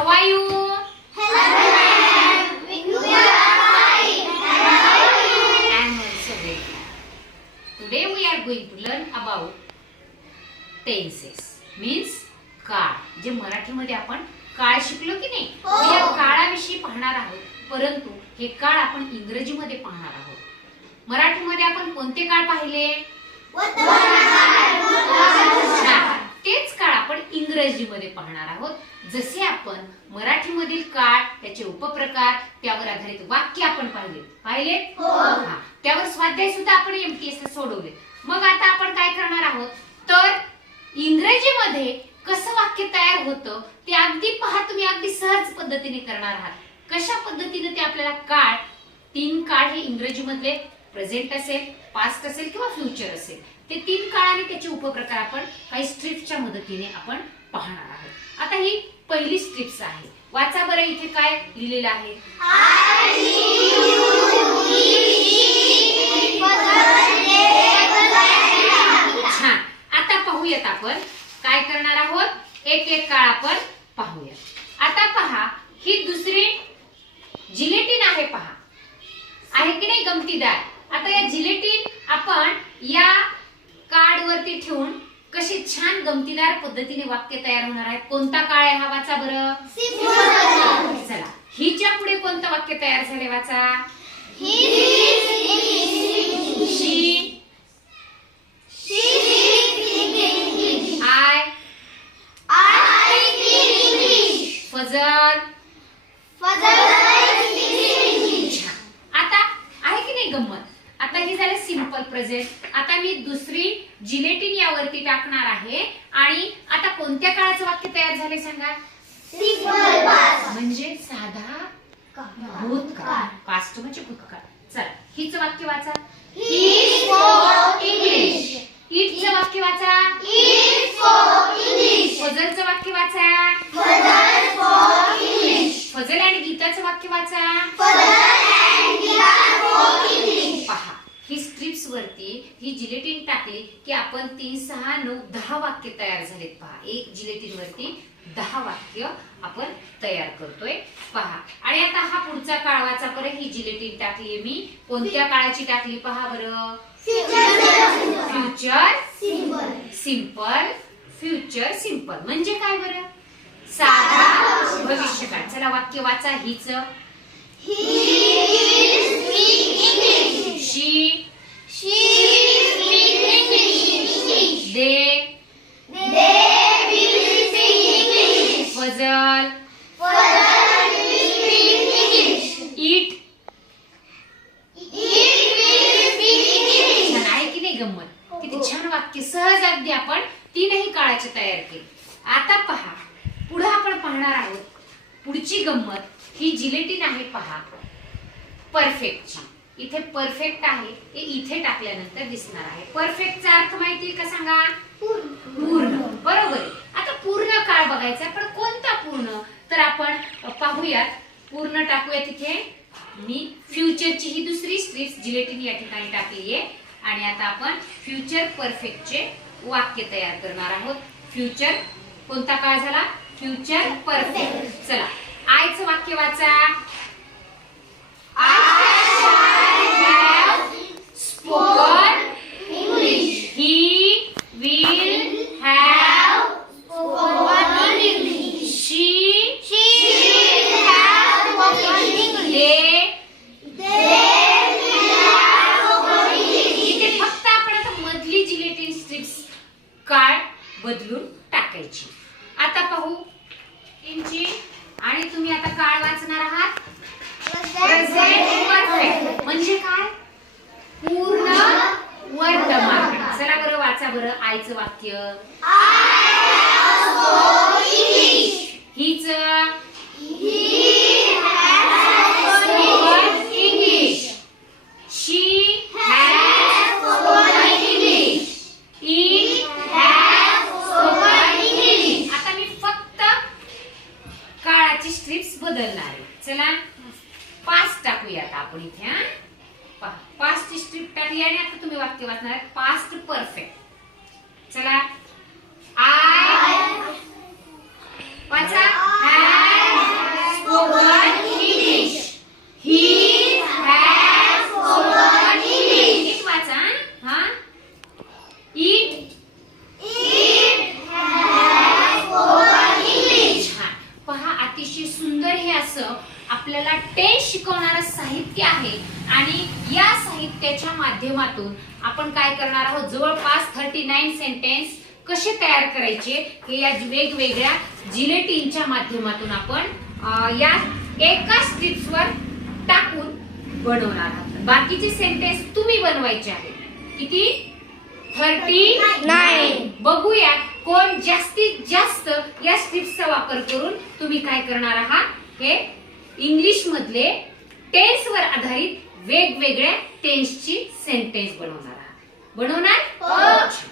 How are you I am also very glad. Today we are going to learn about tenses. Means काळ जे मराठीमध्ये आपण काळ शिकलो की नाही हो. या काळाविषयी पाहणार आहोत परंतु हे काळ आपण इंग्रजीमध्ये पाहणार आहोत मराठीमध्ये आपण कोणते काळ पाहिले छान. तेच काळ आपण इंग्रजीमध्ये पाहणार आहोत. जसे आपण मराठीमधील काळ त्याचे उपप्रकार त्यावर आधारित वाक्य आपण पाहिले. पाहिले? हा. त्यावर स्वाध्याय सुद्धा आपण एमटीएस सोडवले. मग आता आपण काय करणार आहोत? तर इंग्रजीमध्ये कसं वाक्य तयार होतं ते अगदी पहा तुम्ही अगदी सहज पद्धतीने करणार आहात. कशा पद्धतीने ते आपल्याला काळ तीन काळ हे इंग्रजीमधले प्रेझेंट असेल पास्ट असेल किंवा फ्युचर असेल ते तीन काळ आणि त्याचे उपप्रकार आपण काही स्ट्रिप्सच्या मदतीने आपण पाहणार आहोत. आता ही पहिली स्ट्रिप्स आहे. वाचा बरं इथे काय लिहिलेलं आहे. छान. आता पाहूयात आपण काय करणार आहोत. एक एक काळ आपण पाहूयात. आता पहा ही दुसरी जिलेटिन आहे पहा आहे की नाही गमतीदार आता या जिलेटिन आपण या कार्ड वरती ठेवून कशी छान गमतीदार पद्धतीने वाक्य तयार होणार आहे? कोणता काळ आहे हा वाचा बरं? चला. हिच्या पुढे कोणतं वाक्य तयार झाले वाचा? शी. आय. फजल. आता आहे की नाही गंमत? सिंपल प्रेझेंट आता मी दुसरी जिलेटिन यावरती टाकणार आहे. आणि आता कोणत्या काळाचं वाक्य तयार झाले सांगा? म्हणजे साधा भूतकाळ. पास्ट म्हणजे भूतकाळ. चला हिच वाक्य वाचा. इंग्लिश इटचं वाक्य वाचा. फजलचं वाक्य वाचा. फजल आणि गीताचं वाक्य वाचा पहा ही स्ट्रिप्स वरती ही जिलेटिन टाकली की आपण तीन सहा नऊ दहा वाक्य तयार झालेत. पहा एक जिलेटिन वरती दहा वाक्य आपण तयार करतोय. पहा आणि आता हा पुढचा काळ वाचा बरं ही जिलेटिन टाकली मी. कोणत्या काळाची टाकली पहा बरं. फ्युचर सिंपल फ्युचर सिंपल म्हणजे काय बरं? साधा भविष्यकाळ. चला वाक्य वाचा हीच. शी दे किती छान वाक्य सहज अगदी आपण तीनही काळाचे तयार केले. आता पहा पुढे आपण पाहणार आहोत पुढची गंमत ही जिलेटिन आहे पहा परफेक्टची. इथे परफेक्ट आहे हे इथे टाकल्यानंतर दिसणार आहे. परफेक्टचा अर्थ माहितीये का सांगा? पूर्ण. बरोबर. आहे आता पूर्ण काळ बघायचा पण कोणता पूर्ण? तर आपण पाहूयात पूर्ण टाकूया तिथे. मी फ्युचरची ही दुसरी स्ट्रिप्स जिलेटिन या ठिकाणी टाकली आहे आणि आता आपण फ्युचर परफेक्टचे वाक्य तयार करणार आहोत. फ्युचर कोणता काळ झाला? फ्युचर परफेक्ट चला आयचं वाक्य वाचा. spoken he will have she they इथे फक्त आपण आता मधली जिलेटिन स्ट्रिप्स काळ बदलून टाकायची आता पाहू इंची आणि तुम्ही आता काळ वाचणार आहात प्रेझेंट परफेक्ट म्हणजे काय पूर्ण वर्तमान चला बरं वाचा बरं आईचं वाक्य. हीच English she has English it आता मी फक्त काळाची स्ट्रिप्स बदलणार आहे. चला पास्ट टाकूयात आपण इथे हा. पहा पास्ट स्ट्रिप टाकली आणि आता तुम्ही वाक्य वाचणार पास्ट परफेक्ट चला. आय. वाचा. हॅज स्पोकन हा? इट हा. पहा अतिशय सुंदर हे असं आपल्याला टेन शिकवणारं साहित्य आहे. आणि या साहित्याच्या माध्यमातून आपण काय करणार आहोत? जवळपास थर्टी नाईन सेंटेन्स कसे तयार करायचे? हे या वेगवेगळ्या जिलेटिनच्या माध्यमातून आपण या एका स्ट्रिप्सवर टाकून बनवणार आहात. बाकीचे सेंटेन्स तुम्ही बनवायचे आहेत. किती? Thirty Nine. बघूया कोण जास्तीत जास्त या स्ट्रिप्सचा वापर करून तुम्ही काय करणार आहात? हे इंग्लिश मधले टेन्स वर आधारित वेगवेगळ्या टेन्सची सेंटेन्स बनवणार आहात बनवणार हो. अच्छा.